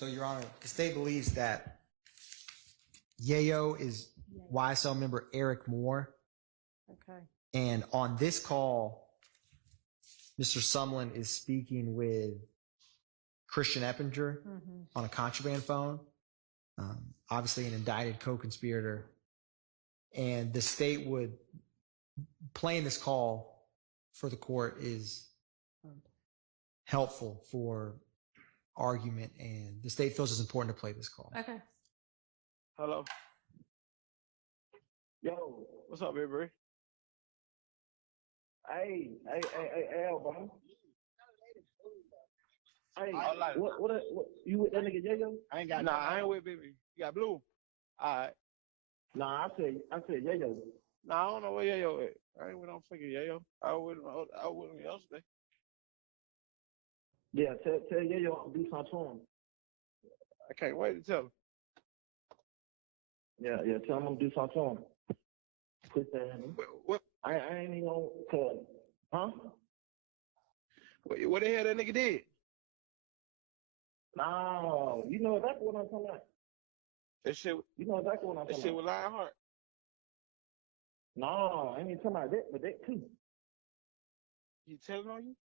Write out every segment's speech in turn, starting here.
So, Your Honor, the state believes that Yayo is YSL member Eric Moore. Okay. And on this call, Mr. Sumlin is speaking with Christian Eppinger on a contraband phone, obviously an indicted co-conspirator. And the state would playing this call for the court is helpful for argument, and the state feels it's important to play this call. Okay. Hello. Yo, what's up, baby? Hey, bro. Hey, what, you with that nigga Yayo? I ain't got Nah, I ain't with baby. You got blue? Alright. Nah, I said Yayo. Nah, I don't know where Yayo at. I ain't with no fucking Yayo. I was with him yesterday. Yeah, tell Yayo I'll do something to him. I can't wait to tell him. Yeah, tell him I'm gonna do something to him. Put that in him. What? I ain't even gonna call him. Huh? What the hell that nigga did? No, you know exactly what I'm talking about. That shit. You know exactly what I'm talking about. That shit with Lionheart. No, I ain't even talking about that, but that too. He telling on you?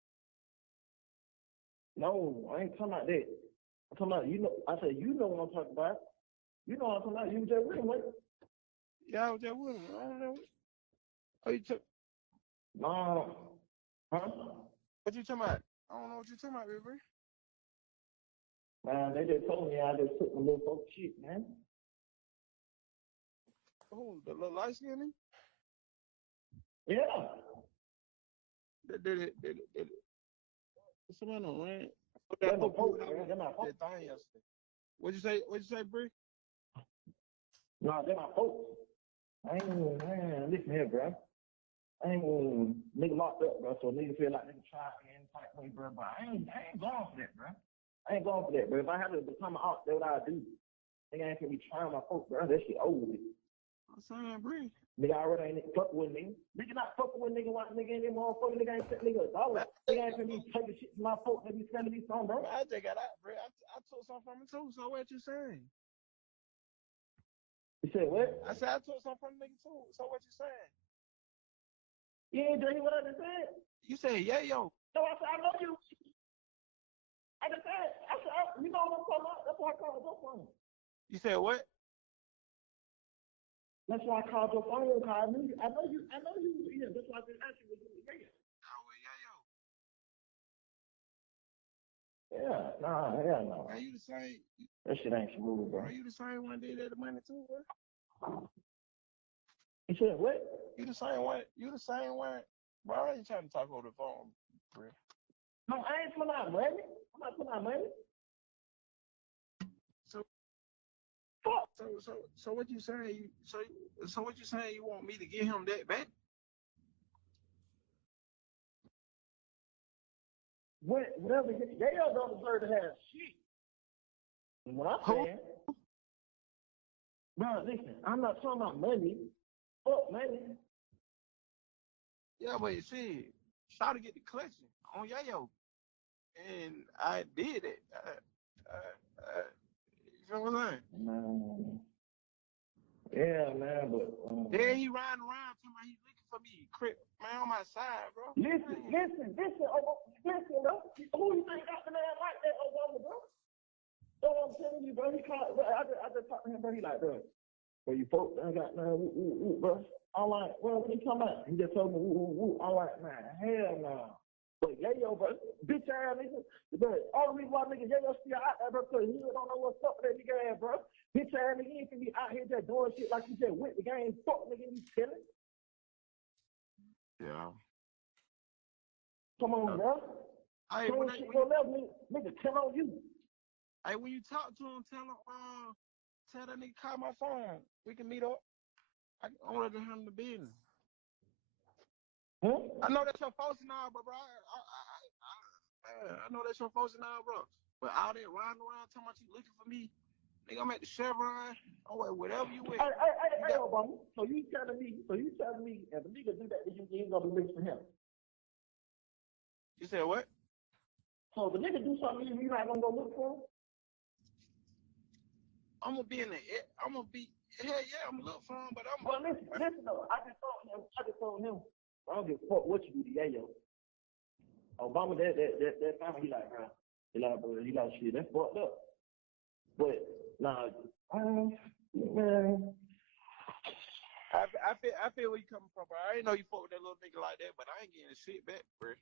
No, I ain't talking about that. I'm talking about, you know, I said, you know what I'm talking about. You know what I'm talking about. You was just with him, right? Yeah, I was just with him. I don't know. Oh, you took. No. Huh? What you talking about? I don't know what you talking about, baby. Man, they just told me I just took the little folk shit, man. Oh, the little light skin? Yeah. Did it. Somebody on rant. That's my folks, man. They're my folks. What'd you say, Bhris? No, they're my folks. I ain't man, listen here, bro. I ain't nigga locked up, bro. So nigga feel like nigga try any type way, bro. But I ain't going for that, bro. I ain't going for that, bro. If I have to become an out, that's what I do. Nigga ain't gonna be trying my folks, bro. That shit over with. I'm saying, Bhris. Nigga already ain't fucking with me. Nigga not fucking with nigga, watch nigga ain't motherfucker. Nigga ain't sent nigga a dollar. Nigga ain't gonna be taking shit from my folks. They be sending me something, bro. I just got out, bro. I took something from him too. So what you saying? You said what? I said I took something from the nigga too. So what you saying? You ain't doing what I just said. You said Yayo. No, I said I know you. I just said you know what I'm talking about. That's why I called your phone. You said what? That's why I called your phone. I know you. Yeah, that's why I just asked you to do it. Yayo. Oh, well, Yayo. Yeah, nah, hell no. Are you the same? That shit ain't smooth, bro. Are you the same one that did the money too, bro? You said what? You the same one? You the same one? Bro, I ain't trying to talk over the phone, bro. No, I ain't putting out money. I'm not putting out money. So what you saying? So what you saying? You want me to give him that back? Whatever. They don't deserve to have shit. And what I'm saying, bro, listen, I'm not talking about money. Fuck money. Yeah, but you see, try to get the collection on Yayo, and I did it. You know what I'm saying? Man. Yeah, man, but then he riding around talking about he's looking for me, man, on my side, bro. Listen, bro. Who you think got the man like that, Obama, bro? So I'm telling you, bro. He called. I just talked to him, bro. He like, bro, you folks ain't got no, bro. I'm like, well, what are you talking about? He just told me, I'm like, man, hell no. But Yayo, bro, bitch ass nigga. But all the reason why nigga Yayo still out there, bro, because he don't know what's up with that nigga ass, bro. Bitch ass nigga, he ain't gonna be out here just doing shit like you just went the game. Fuck nigga, you killing. Yeah. Come on, bro. Hey, when shit go left, nigga, tell on you. Hey, when you talk to him, tell that nigga call my phone. We can meet up. I can order to him the business. Huh? I know that's your folks and all, but bro, I know that's your folks and all, bro. But all that riding around talking about you looking for me, nigga, I'm at the Chevron. Oh, whatever you with. Hey, Obama. So you telling me if a nigga do that, you ain't gonna be looking for him? You said what? So if the nigga do something, you not gonna go look for him? I'm gonna be in the. I'm gonna be. Hell yeah, I'm a little fun, but I'm. Well, listen though. I just told him. I don't give a fuck what you do to Yayo. Obama, that time he like, bro. He like shit. That's fucked up. But nah, man. I feel where you coming from, bro. I ain't know you fuck with that little nigga like that, but I ain't getting shit back, bro.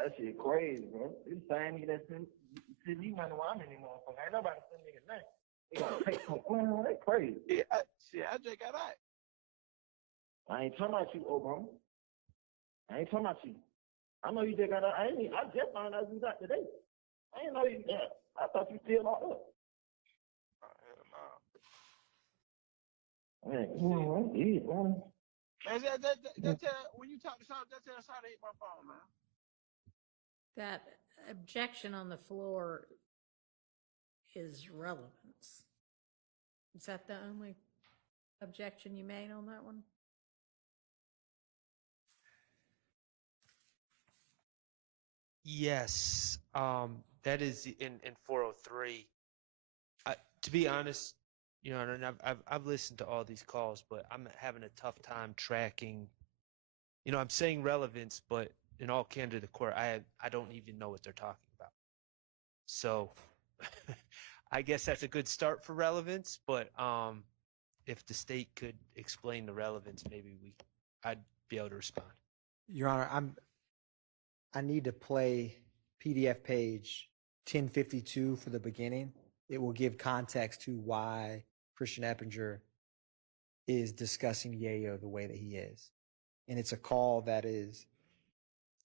That shit crazy, bro. This same nigga that send me money while I'm in this motherfucker. Ain't nobody send niggas nothing. They gonna take some man, that crazy. Yeah, I just got out. I ain't talking about you, Obama. I ain't talking about you. I know you just got out. I just found out you got today. I ain't know you. Yeah, I thought you still locked up. Man, man, when you talk to Sean, that's how they hit my phone, man. That objection on the floor is relevance. Is that the only objection you made on that one? Yes, that is in 403. To be honest, Your Honor, and I've listened to all these calls, but I'm having a tough time tracking. I'm saying relevance, but in all candor to the court, I don't even know what they're talking about. So, I guess that's a good start for relevance. But if the state could explain the relevance, maybe I'd be able to respond. Your Honor, I need to play PDF page 1052 for the beginning. It will give context to why Christian Eppinger is discussing Yayo the way that he is. And it's a call that is,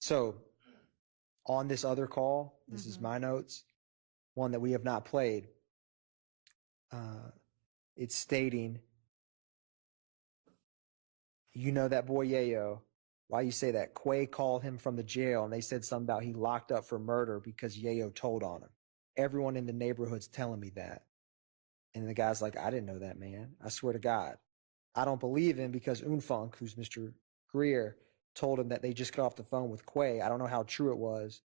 so on this other call, this is my notes, one that we have not played. It's stating, you know that boy Yayo. Why you say that? Quay called him from the jail and they said something about he locked up for murder because Yayo told on him. Everyone in the neighborhood's telling me that. And the guy's like, I didn't know that, man. I swear to God. I don't believe him because Unfunk, who's Mr. Greer, told him that they just got off the phone with Quay. I don't know how true it was.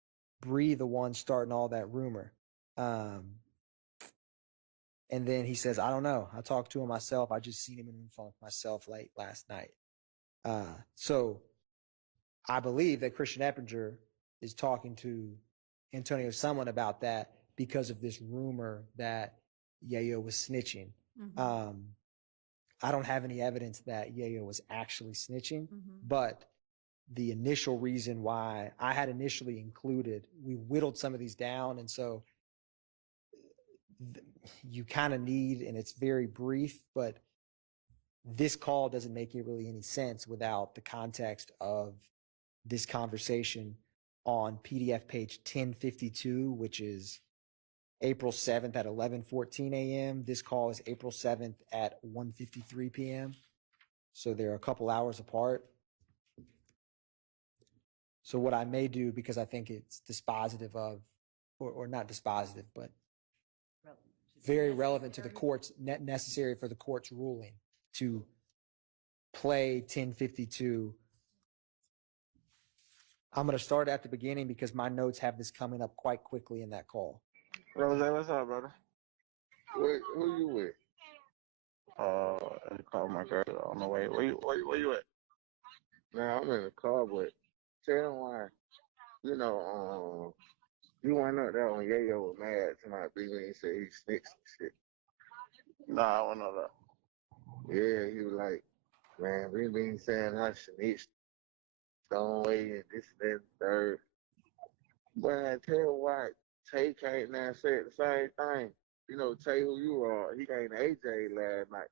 Bree, the one starting all that rumor. And then he says, I don't know. I talked to him myself. I just seen him in Unfunk myself late last night. So I believe that Christian Eppinger is talking to Antonio Sumlin about that because of this rumor that Yayo was snitching. I don't have any evidence that Yayo was actually snitching, but the initial reason why I had initially included, we whittled some of these down. And so you kind of need, and it's very brief, but this call doesn't make really any sense without the context of this conversation on PDF page 1052, which is April 7th at 11:14 a.m. This call is April 7th at 1:53 p.m. So they're a couple hours apart. So what I may do, because I think it's dispositive of, or not dispositive, but very relevant to the court's, necessary for the court's ruling, to play 1052. I'm going to start at the beginning because my notes have this coming up quite quickly in that call. Rose, what's up, brother? Who you with? I called my girl on the way. Where you at? Man, I'm in the car, but tell him why. You went up there on Yayo was mad tonight, B when he said he snitched and shit. Nah, I went up there. Yeah, he was like, man, we been saying I snitched, Stone Way, and this, that, and third. But I tell you why, Tay came there and said the same thing. Tay, who you are, he came to AJ last night.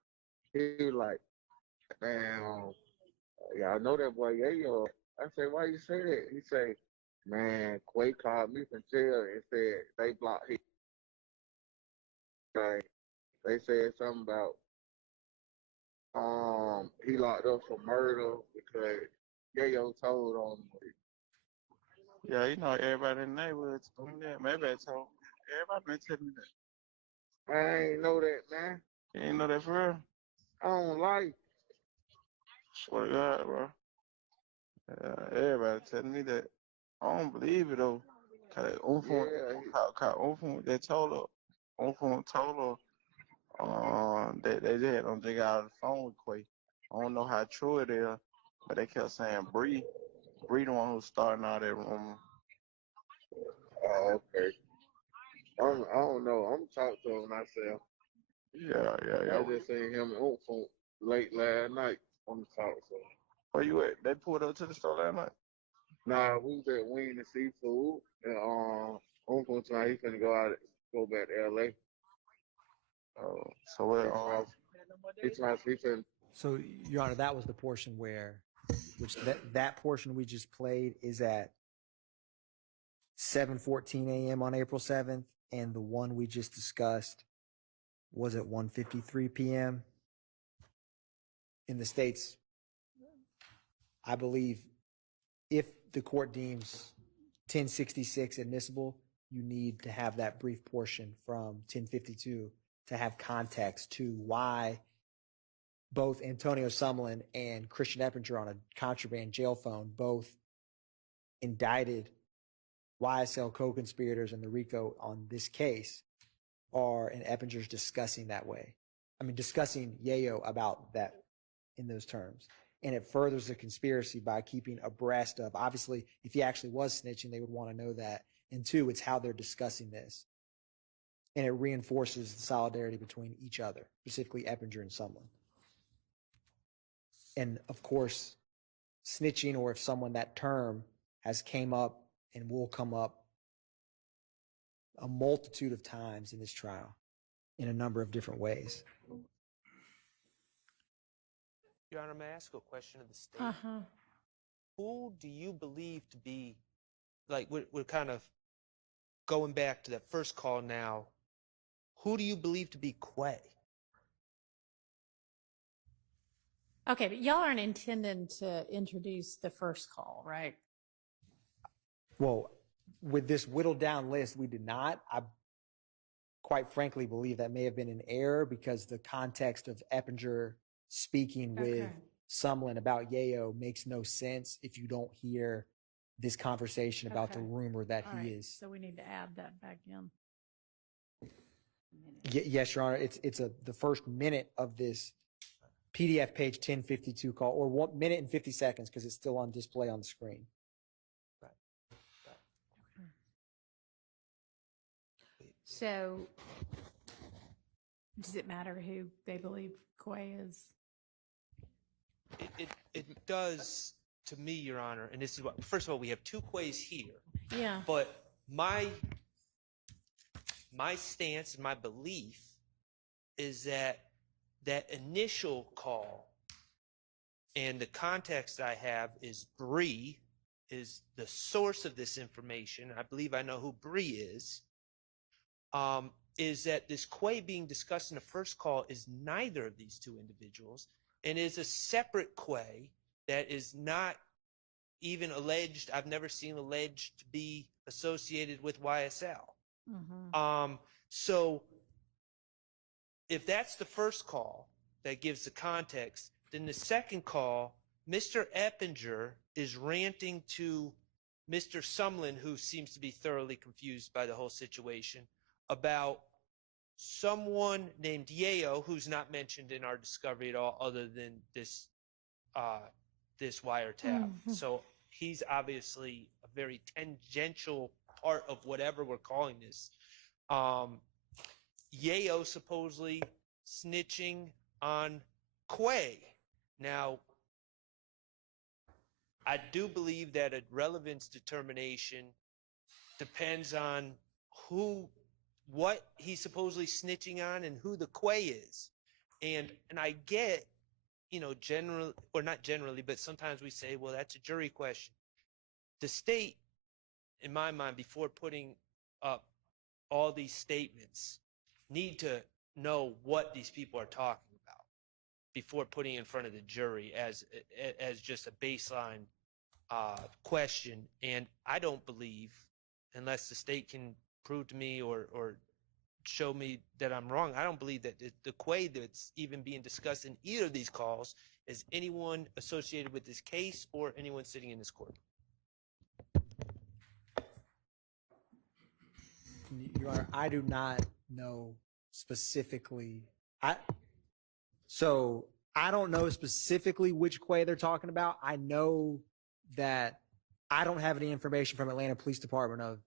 He was like, man, y'all know that boy Yayo. I said, why you say that? He say, man, Quay called me from jail and said they blocked him. They said something about he locked up for murder because Yayo told on him. Yeah, everybody in the neighborhood told me that. Maybe I told everybody been telling me that. I ain't know that, man. You ain't know that for real? I don't like. Swear to God, bro. Everybody telling me that. I don't believe it though. Cause Unfunk, they told her. Uncle told her that they just don't dig out of the phone with Quay. I don't know how true it is, but they kept saying Bhris the one who's starting all that rumor. Oh, okay. I don't know. I'm talking to him myself. Yeah. I just seen him from late last night on the talk show. Where you at? They pulled up to the store last night. Nah, we was at Wing and Seafood, and Uncle tonight he finna go back to LA. So where? He finna. So, Your Honor, that was the portion that portion we just played is at 7:14 a.m. on April 7th, and the one we just discussed was at 1:53 p.m. In the States. I believe if the court deems 1066 admissible, you need to have that brief portion from 1052 to have context to why both Antonio Sumlin and Christian Eppinger on a contraband jail phone both indicted YSL co-conspirators and the RICO on this case are, and Eppinger's discussing that way. I mean, discussing Yayo about that in those terms. And it furthers the conspiracy by keeping abreast of, obviously, if he actually was snitching, they would want to know that. And two, it's how they're discussing this. And it reinforces the solidarity between each other, specifically Eppinger and Sumlin. And of course, snitching, or if someone, that term has came up and will come up a multitude of times in this trial in a number of different ways. Your Honor, may I ask a question of the state? Who do you believe to be, like, we're kind of going back to that first call now. Who do you believe to be Quay? Okay, but y'all aren't intending to introduce the first call, right? Well, with this whittled down list, we did not. I quite frankly believe that may have been an error because the context of Eppinger speaking with Sumlin about Yayo makes no sense if you don't hear this conversation about the rumor that he is. So we need to add that back in. Yes, Your Honor. It's the first minute of this PDF page 1052 call, or 1 minute and 50 seconds because it's still on display on the screen. So, does it matter who they believe Quay is? It does to me, Your Honor, and this is what, first of all, we have two Quays here. Yeah. But my stance and my belief is that initial call and the context I have is Bhris is the source of this information. I believe I know who Bhris is that this Quay being discussed in the first call is neither of these two individuals and is a separate Quay that is not even alleged, I've never seen alleged to be associated with YSL. So if that's the first call that gives the context, then the second call, Mr. Eppinger is ranting to Mr. Sumlin, who seems to be thoroughly confused by the whole situation, about someone named Yayo, who's not mentioned in our discovery at all other than this wiretap. So he's obviously a very tangential part of whatever we're calling this. Yayo supposedly snitching on Quay. Now, I do believe that a relevance determination depends on what he's supposedly snitching on and who the Quay is. And I get, general, or not generally, but sometimes we say, well, that's a jury question. The state, in my mind, before putting up all these statements, need to know what these people are talking about before putting in front of the jury as just a baseline question. And I don't believe, unless the state can prove to me or show me that I'm wrong, I don't believe that the Quay that's even being discussed in either of these calls is anyone associated with this case or anyone sitting in this court. Your Honor, I do not know specifically. So I don't know specifically which Quay they're talking about. I know that I don't have any information from Atlanta Police Department of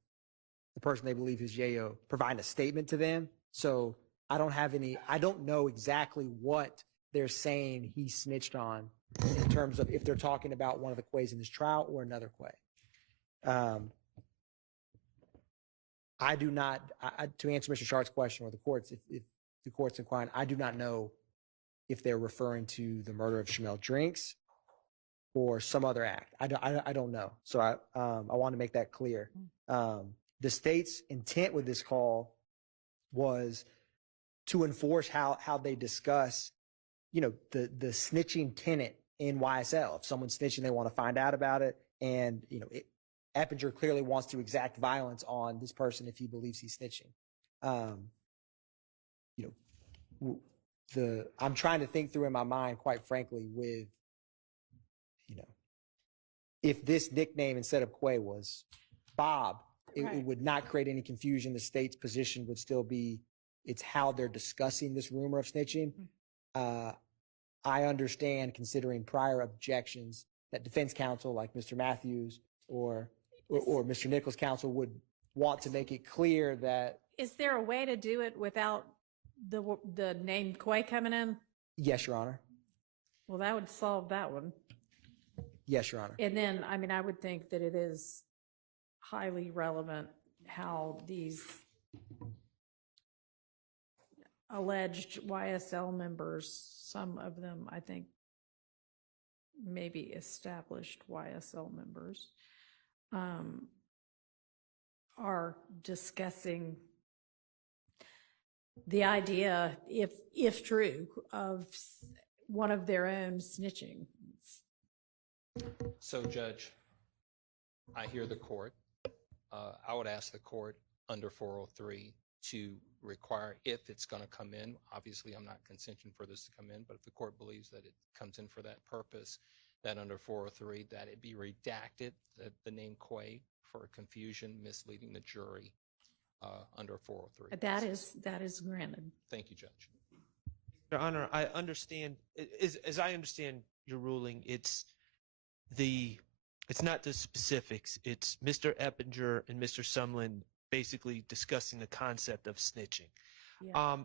the person they believe is Yayo providing a statement to them. So I don't know exactly what they're saying he snitched on in terms of if they're talking about one of the Quays in this trial or another Quay. I do not, to answer Mr. Schart's question or the courts, if the court's inquiring, I do not know if they're referring to the murder of Shymel Drinks or some other act. I don't know. So I want to make that clear. The state's intent with this call was to enforce how they discuss, the snitching tenet in YSL. If someone's snitching, they want to find out about it. And, Eppinger clearly wants to exact violence on this person if he believes he's snitching. I'm trying to think through in my mind, quite frankly, with, if this nickname instead of Quay was Bob, it would not create any confusion. The state's position would still be, it's how they're discussing this rumor of snitching. I understand, considering prior objections, that defense counsel like Mr. Matthews or Mr. Nichols' counsel would want to make it clear that. Is there a way to do it without the name Quay coming in? Yes, Your Honor. Well, that would solve that one. Yes, Your Honor. And then, I would think that it is highly relevant how these alleged YSL members, some of them, I think, maybe established YSL members, are discussing the idea, if true, of one of their own snitching. So, Judge, I hear the court. I would ask the court under 403 to require, if it's going to come in, obviously I'm not consenting for this to come in, but if the court believes that it comes in for that purpose, that under 403, that it be redacted, the name Quay, for confusion, misleading the jury under 403. That is granted. Thank you, Judge. Your Honor, I understand, as I understand your ruling, it's not the specifics. It's Mr. Eppinger and Mr. Sumlin basically discussing the concept of snitching. Yeah.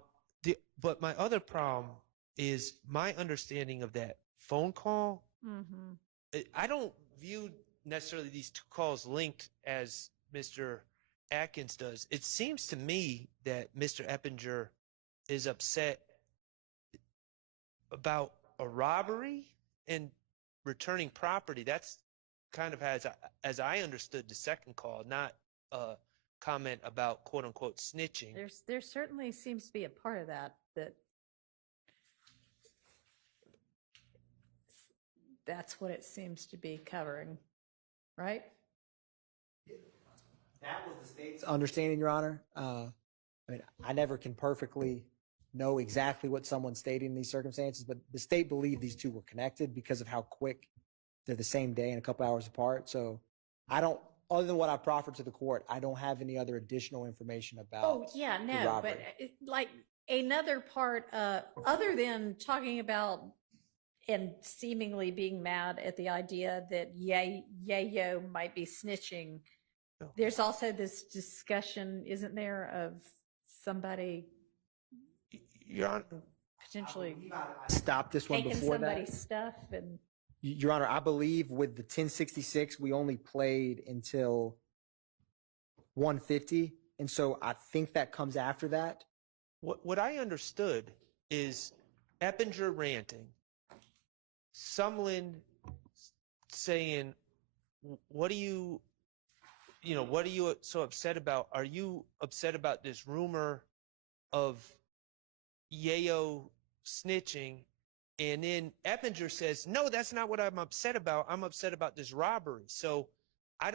But my other problem is my understanding of that phone call. Mm-hmm. I don't view necessarily these two calls linked as Mr. Adkins does. It seems to me that Mr. Eppinger is upset about a robbery and returning property. That's kind of as I understood the second call, not a comment about quote unquote snitching. There certainly seems to be a part of that's what it seems to be covering, right? That was the state's understanding, Your Honor. I never can perfectly know exactly what someone's stating in these circumstances, but the state believed these two were connected because of how quick they're the same day and a couple hours apart. So other than what I proffered to the court, I don't have any other additional information about. Oh, yeah, no, but like another part, other than talking about and seemingly being mad at the idea that Yayo might be snitching, there's also this discussion, isn't there, of somebody Your Honor, potentially stop this one taking before that. somebody's stuff and. Your Honor, I believe with the 1066, we only played until 150. And so I think that comes after that. what I understood is Eppinger ranting, Sumlin saying, what are you so upset about? Are you upset about this rumor of Yayo snitching? And then Eppinger says, no, that's not what I'm upset about. I'm upset about this robbery. So I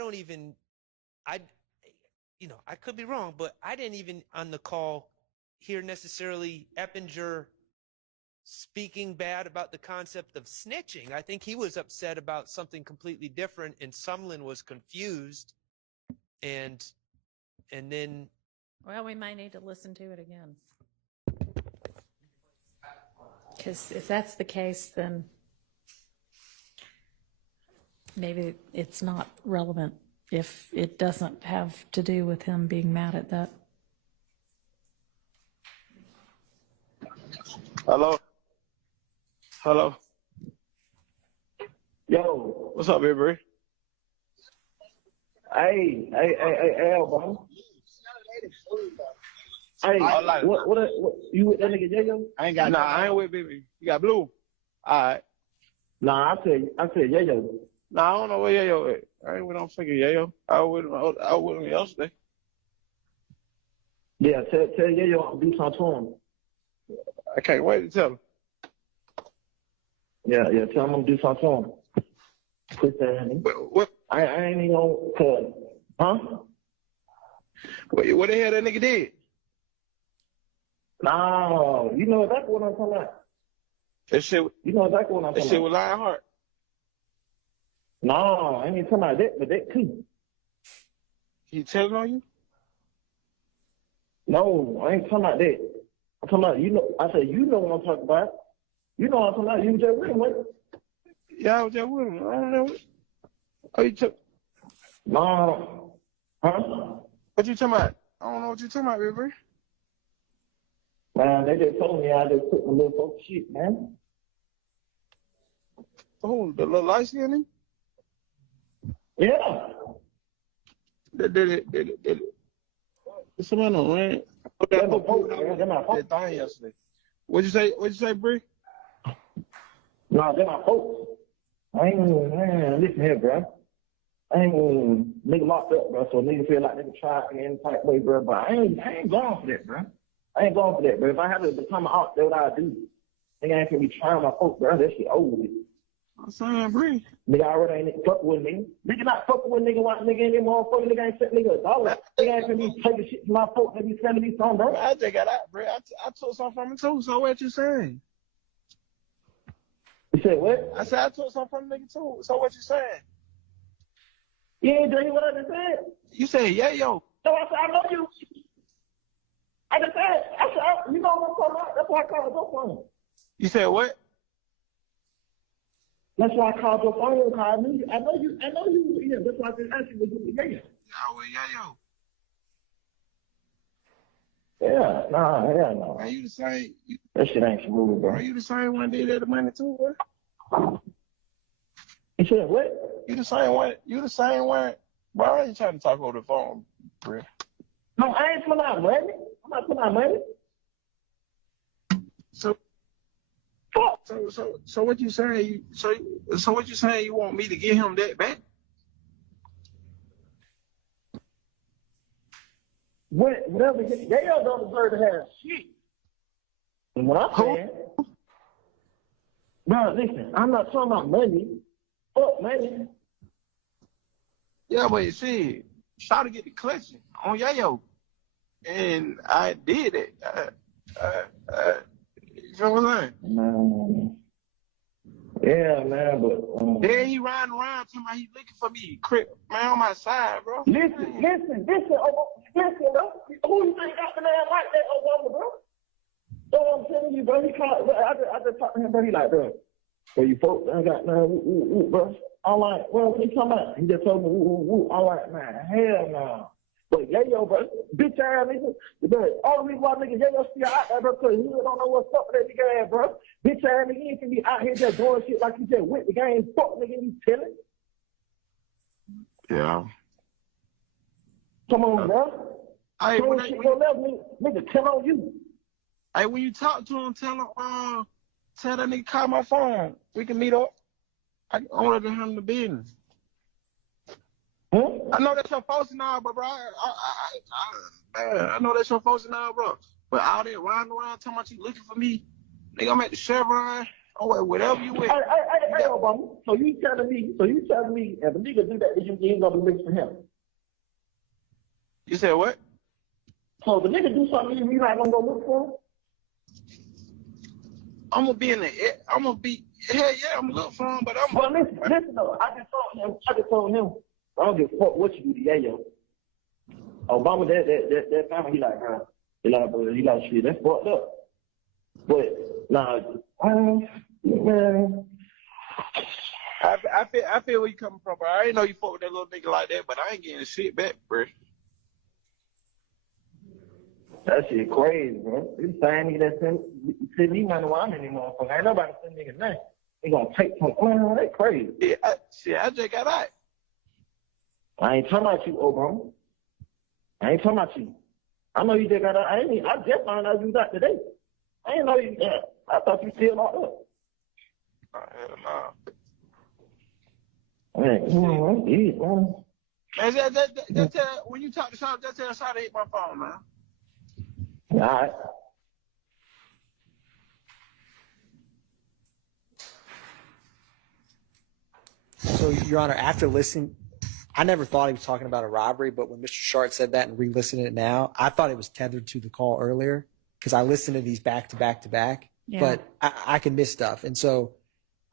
could be wrong, but I didn't even on the call hear necessarily Eppinger speaking bad about the concept of snitching. I think he was upset about something completely different, and Sumlin was confused. And then Well, we might need to listen to it again. Because if that's the case, then maybe it's not relevant if it doesn't have to do with him being mad at that. Hello? Hello? Yo, what's up, baby? Hey, bro. Hey, what, you with that nigga Yayo? I ain't got I ain't with baby. You got blue? Alright. Nah, I said Yayo. Nah, I don't know where Yayo at. I ain't with no fucking Yayo. I was with him yesterday. Yeah, tell Yayo I'll do something to him. I can't wait to tell him. Yeah, tell him I'm gonna do something to him. Quit that, what? I ain't even gonna, huh? What the hell that nigga did? No, you know exactly what I'm talking about. That shit. You know exactly what I'm talking about. That shit with Lionheart. No, I ain't talking about that, but that too. He telling on you? No, I ain't talking about that. I'm talking about, you know, I said, you know what I'm talking about. You know what I'm talking about. You was just with him, right? Yeah, I was just with him. I don't know. Oh, you took. No. Huh? What you talking about? I don't know what you talking about, baby. Man, they just told me I just put my little folks shit, man. Oh, the little light skin? Yeah. Did it. Somebody know, man. That thing yesterday. What'd you say, Bhris? No, they're my folks. I ain't man, listen here, bro. I ain't gonna nigga locked up, bro, so nigga feel like they can try me any type way, bro. But I ain't going for that, bro. I ain't going for that, bro. If I have to become an out, that's what I do. Nigga ain't gonna be trying my folks, bro. That shit over with. I'm saying, Bhris. Nigga already ain't fucking with me. Nigga not fucking with nigga, want nigga any motherfucker. Nigga ain't sent nigga $1. Nigga ain't gonna be taking shit from my folks and be sending me something, bro. I just got out, bro. I took something from him too, so what you saying? You said what? I said I took something from the nigga too, so what you saying? You ain't doing what I just said. You said Yayo. So I said, I know you. I just said, you know what I'm talking about? That's why I called your phone. You said what? That's why I called your phone, because I know you. Yeah, that's why I just asked you to do the Yayo. Yeah, nah, hell no. Are you the same? That shit ain't smooth, bro. Are you the same one that did that the money too, bro? You said what? You the same one? You the same one? Why are you trying to talk over the phone, bro? No, I ain't putting out money. I'm not putting out money. So what you saying? So what you saying? You want me to give him that back? Whatever. They don't deserve to have shit. And what I'm saying, bro, listen, I'm not talking about money. Fuck money. Yeah, but you see, try to get the collection on Yayo, and I did it. You know what I'm saying? Man. Yeah, man, but then he riding around talking about he looking for me, crip, man, on my side, bro. Listen, bro. Who you think got the man like that, Obama, bro? So I'm telling you, bro. He called. I just talked to him, bro. He like, bro. So you folks ain't got nothing, bro. I'm like, well, what you talking about? He just told me, I'm like, man, hell no. But Yayo, bro, bitch ass nigga, the only reason why nigga Yayo still out there, bro, because he don't know what's up with that nigga ass, bro. Bitch ass nigga, he ain't gonna be out here just doing shit like he just went the game. Fuck nigga, you telling? Yeah. Come on, bro. Hey, when nigga, tell on you. Hey, when you talk to him, tell that nigga call my phone. We can meet up. I want to handle the business. I know that's your folks now, but bro, I know that's your folks now, bro. But all that riding around talking about you looking for me, nigga, I'm at the Chevron. Oh, whatever you with. Hey, Obama. So you telling me if a nigga do that, you ain't gonna be looking for him? You said what? So if a nigga do something, you not gonna go look for him? I'm gonna be I'm gonna look for him, but I'm. Well, listen though. I just told him. I don't give a fuck what you do to Yayo. Obama, that family, he like, bro. He like, shit, that's fucked up. But, nah, man. I feel where you coming from, bro. I ain't know you fuck with that little nigga like that, but I ain't getting shit back, bro. That shit crazy, bro. This same nigga that send me money while I'm in this motherfucker. Ain't nobody send nigga nothing. They gonna take some money. They crazy. Yeah, I just got out. I ain't talking about you, Obama. I ain't talking about you. I know you just got out. I just found out you was out today. I ain't know you. I thought you still locked up. Hell no. Man, man. Just tell, when you talk to Sean, just tell Sean to hit my phone, man. All right. So, Your Honor, after listening, I never thought he was talking about a robbery, but when Mr. Schardt said that and re-listened it now, I thought it was tethered to the call earlier because I listened to these back to back to back, but I can miss stuff. And so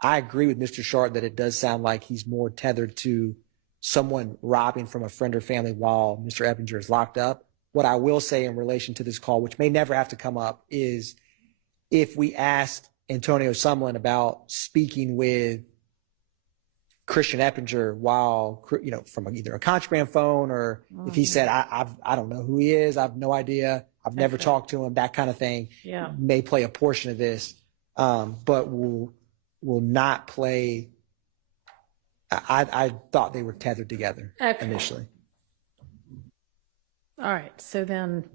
I agree with Mr. Schardt that it does sound like he's more tethered to someone robbing from a friend or family while Mr. Eppinger is locked up. What I will say in relation to this call, which may never have to come up, is if we asked Antonio Sumlin about speaking with Christian Eppinger while, from either a contraband phone or if he said, I don't know who he is, I have no idea, I've never talked to him, that kind of thing may play a portion of this, but will not play. I thought they were tethered together initially. All right. So then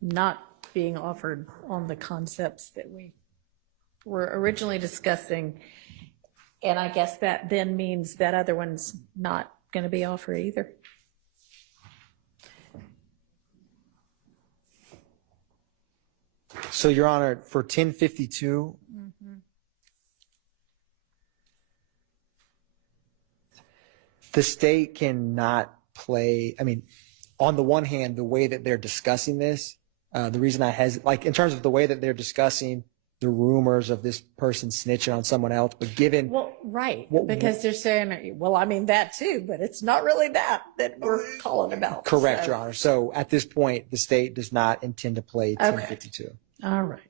not being offered on the concepts that we were originally discussing. And I guess that then means that other one's not going to be offered either. So, Your Honor, for 1052, the state cannot play. I mean, on the one hand, the way that they're discussing this, the reason I hesitate, in terms of the way that they're discussing the rumors of this person snitching on someone else, but given because they're saying, well, I mean that too, but it's not really that we're calling about. Correct, Your Honor. So at this point, the state does not intend to play 1052. All right.